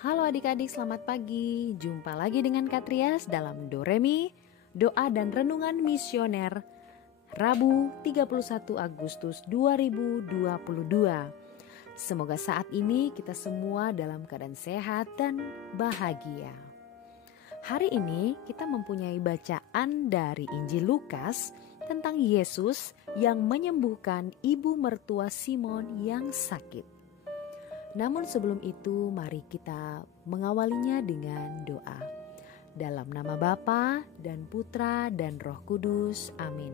Halo adik-adik, selamat pagi. Jumpa lagi dengan Katrias dalam Doremi, Doa dan Renungan Misioner, Rabu 31 Agustus 2022. Semoga saat ini kita semua dalam keadaan sehat dan bahagia. Hari ini kita mempunyai bacaan dari Injil Lukas tentang Yesus yang menyembuhkan ibu mertua Simon yang sakit. Namun sebelum itu mari kita mengawalinya dengan doa. Dalam nama Bapa dan Putra dan Roh Kudus, amin.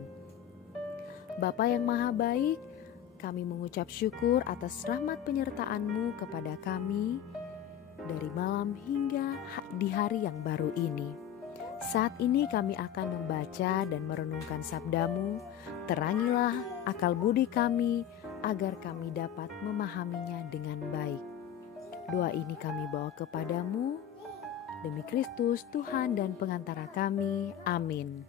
Bapa yang maha baik, kami mengucap syukur atas rahmat penyertaan-Mu kepada kami dari malam hingga di hari yang baru ini. Saat ini kami akan membaca dan merenungkan sabda-Mu. Terangilah akal budi kami agar kami dapat memahaminya dengan baik. Doa ini kami bawa kepadamu demi Kristus Tuhan dan pengantara kami. Amin.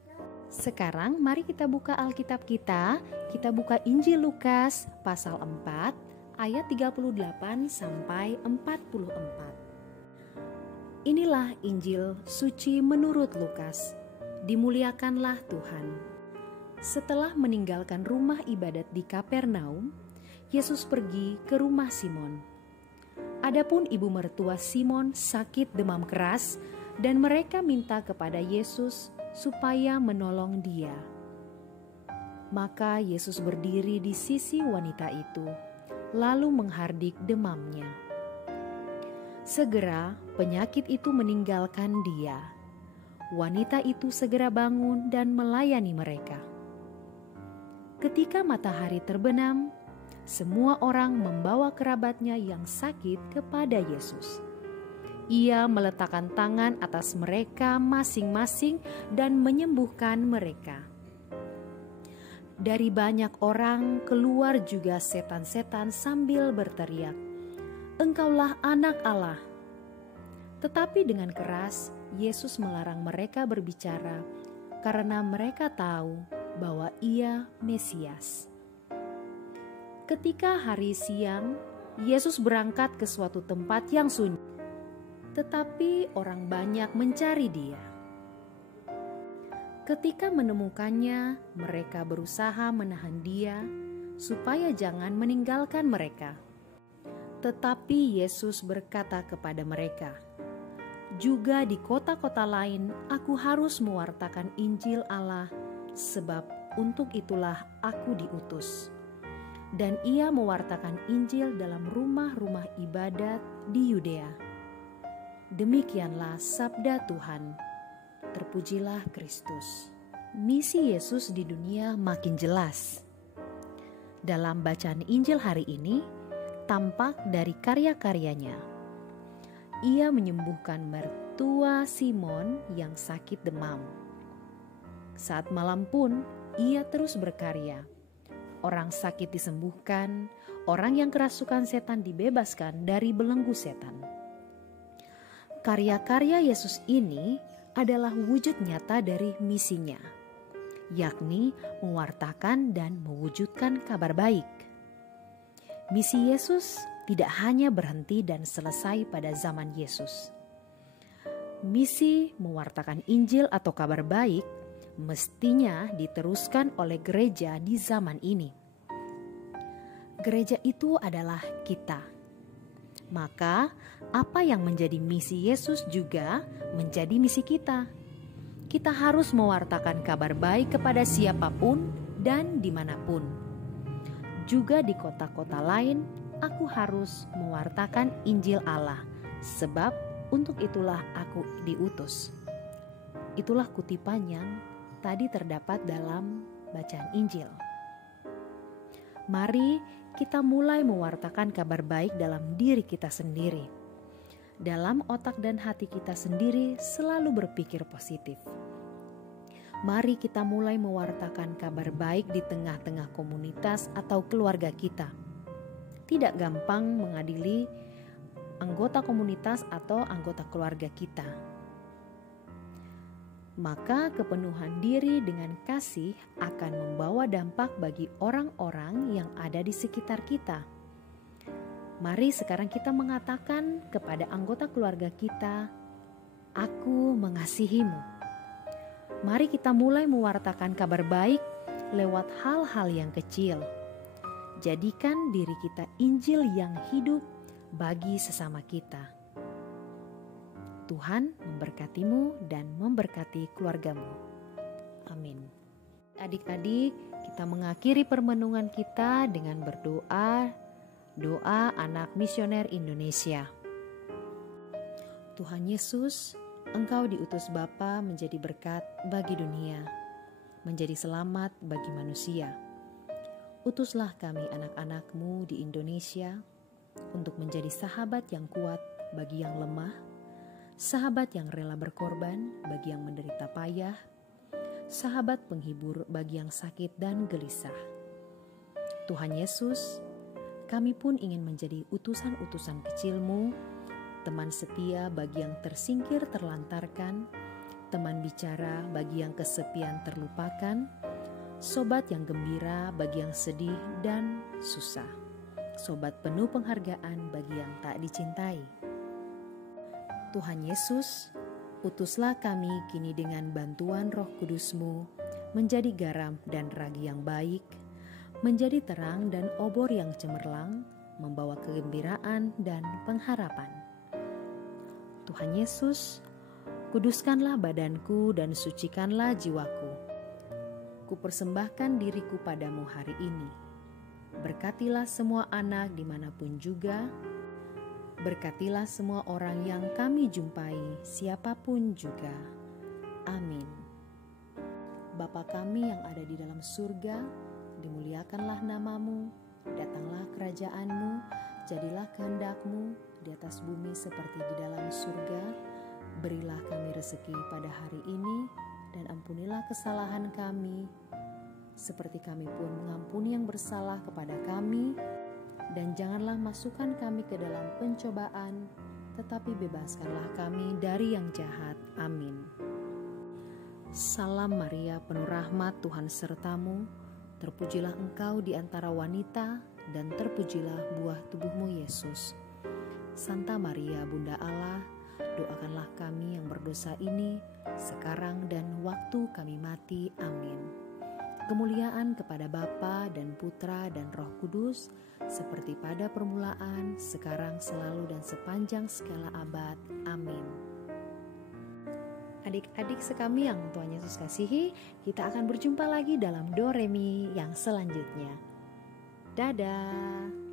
Sekarang mari kita buka Alkitab kita. Kita buka Injil Lukas pasal 4 ayat 38 sampai 44. Inilah Injil suci menurut Lukas. Dimuliakanlah Tuhan. Setelah meninggalkan rumah ibadat di Kapernaum, Yesus pergi ke rumah Simon. Adapun ibu mertua Simon sakit demam keras dan mereka minta kepada Yesus supaya menolong dia. Maka Yesus berdiri di sisi wanita itu, lalu menghardik demamnya. Segera penyakit itu meninggalkan dia. Wanita itu segera bangun dan melayani mereka. Ketika matahari terbenam, semua orang membawa kerabatnya yang sakit kepada Yesus. Ia meletakkan tangan atas mereka masing-masing dan menyembuhkan mereka. Dari banyak orang keluar juga setan-setan sambil berteriak, "Engkaulah Anak Allah." Tetapi dengan keras Yesus melarang mereka berbicara karena mereka tahu bahwa Ia Mesias. Ketika hari siang, Yesus berangkat ke suatu tempat yang sunyi, tetapi orang banyak mencari Dia. Ketika menemukannya, mereka berusaha menahan Dia supaya jangan meninggalkan mereka. Tetapi Yesus berkata kepada mereka, "Juga di kota-kota lain aku harus mewartakan Injil Allah, sebab untuk itulah aku diutus." Dan ia mewartakan Injil dalam rumah-rumah ibadat di Yudea. Demikianlah sabda Tuhan. Terpujilah Kristus. Misi Yesus di dunia makin jelas. Dalam bacaan Injil hari ini, tampak dari karya-karyanya. Ia menyembuhkan mertua Simon yang sakit demam. Saat malam pun, ia terus berkarya. Orang sakit disembuhkan, orang yang kerasukan setan dibebaskan dari belenggu setan. Karya-karya Yesus ini adalah wujud nyata dari misinya, yakni mewartakan dan mewujudkan kabar baik. Misi Yesus tidak hanya berhenti dan selesai pada zaman Yesus. Misi mewartakan Injil atau kabar baik mestinya diteruskan oleh gereja di zaman ini. Gereja itu adalah kita. Maka, apa yang menjadi misi Yesus juga menjadi misi kita. Kita harus mewartakan kabar baik kepada siapapun dan dimanapun. Juga di kota-kota lain, aku harus mewartakan Injil Allah, sebab untuk itulah aku diutus. Itulah kutipan yang tadi terdapat dalam bacaan Injil. Mari kita mulai mewartakan kabar baik dalam diri kita sendiri. Dalam otak dan hati kita sendiri selalu berpikir positif. Mari kita mulai mewartakan kabar baik di tengah-tengah komunitas atau keluarga kita. Tidak gampang mengadili anggota komunitas atau anggota keluarga kita. Maka kepenuhan diri dengan kasih akan membawa dampak bagi orang-orang yang ada di sekitar kita. Mari sekarang kita mengatakan kepada anggota keluarga kita, "Aku mengasihimu." Mari kita mulai mewartakan kabar baik lewat hal-hal yang kecil. Jadikan diri kita Injil yang hidup bagi sesama kita. Tuhan memberkatimu dan memberkati keluargamu. Amin. Adik-adik, kita mengakhiri permenungan kita dengan berdoa, doa anak misioner Indonesia. Tuhan Yesus, Engkau diutus Bapa menjadi berkat bagi dunia, menjadi selamat bagi manusia. Utuslah kami anak-anak-Mu di Indonesia untuk menjadi sahabat yang kuat bagi yang lemah, sahabat yang rela berkorban bagi yang menderita payah, sahabat penghibur bagi yang sakit dan gelisah. Tuhan Yesus, kami pun ingin menjadi utusan-utusan kecil-Mu, teman setia bagi yang tersingkir terlantarkan, teman bicara bagi yang kesepian terlupakan, sobat yang gembira bagi yang sedih dan susah, sobat penuh penghargaan bagi yang tak dicintai. Tuhan Yesus, utuslah kami kini dengan bantuan Roh Kudus-Mu menjadi garam dan ragi yang baik, menjadi terang dan obor yang cemerlang, membawa kegembiraan dan pengharapan. Tuhan Yesus, kuduskanlah badanku dan sucikanlah jiwaku. Kupersembahkan diriku padamu hari ini. Berkatilah semua anak dimanapun juga. Berkatilah semua orang yang kami jumpai, siapapun juga. Amin. Bapa kami yang ada di dalam surga, dimuliakanlah namamu, datanglah kerajaan-Mu, jadilah kehendak-Mu di atas bumi seperti di dalam surga. Berilah kami rezeki pada hari ini, dan ampunilah kesalahan kami, seperti kami pun mengampuni yang bersalah kepada kami. Dan janganlah masukkan kami ke dalam pencobaan, tetapi bebaskanlah kami dari yang jahat. Amin. Salam Maria, penuh rahmat, Tuhan sertamu. Terpujilah engkau di antara wanita, dan terpujilah buah tubuhmu Yesus. Santa Maria, Bunda Allah, doakanlah kami yang berdosa ini, sekarang dan waktu kami mati. Amin. Kemuliaan kepada Bapa dan Putra dan Roh Kudus, seperti pada permulaan, sekarang, selalu, dan sepanjang segala abad. Amin. Adik-adik sekami yang Tuhan Yesus kasihi, kita akan berjumpa lagi dalam Do Re Mi yang selanjutnya. Dadah.